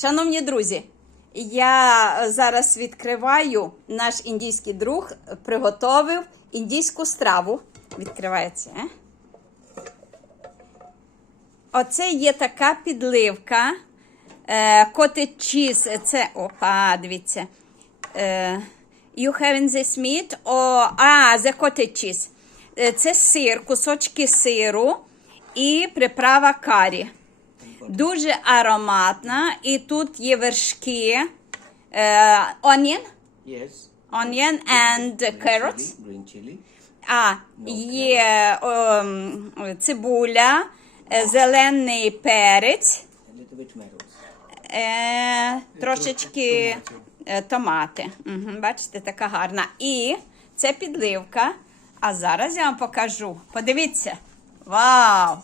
Шановні друзі, я зараз відкриваю наш індійський друг приготовив індійську страву. Відкривається. е? Оце є така підливка. Е, cottage cheese. Це опа, дивіться. Е, you having this meat? О, а, the cottage cheese. Е, Це сир, кусочки сиру і приправа карі. Дуже ароматна. І тут є вершки. Е, onion, Yes. onion and carrots. Green chili. А, є ем, цибуля, е, зелений перець, A little bit е, трошечки томати. Угу, бачите, така гарна. І це підливка. А зараз я вам покажу. Подивіться. Вау!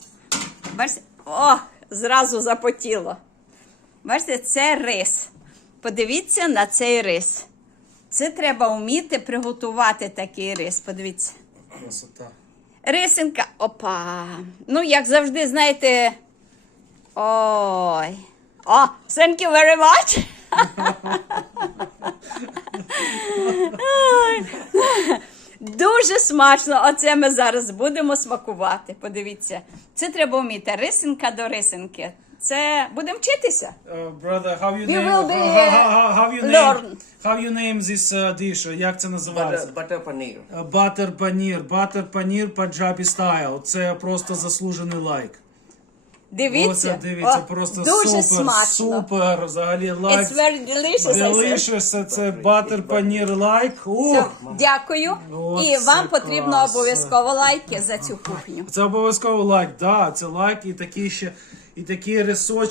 Бачите? О, зразу запотіло. Бачите, це рис. Подивіться на цей рис. Це треба вміти приготувати такий рис. Подивіться. Красота. Рисинка. Опа. Ну, як завжди, знаєте. Ой. О, thank you very much. Ой. Дуже смачно. Оце ми зараз будемо смакувати. Подивіться. Це треба вміти. Рисинка до рисинки. Це будемо вчитися. Uh, brother, how you name will be, how, how, how, how you learn. name how you name this uh, dish? Як це називається? Butter, butter paneer. Uh, Butter paneer. Butter paneer Punjabi style. Це просто заслужений лайк. Дивіться. Оце дивіться, О, просто дуже супер, смачно. супер. Взагалі лайк. It's very delicious. I said. Delicious, це butter paneer лайк. Все, Ух! Дякую. О, І це вам потрібно клас. обов'язково лайки за цю кухню. Це обов'язково лайк, да, це лайк і такі ще, і такі рисочки.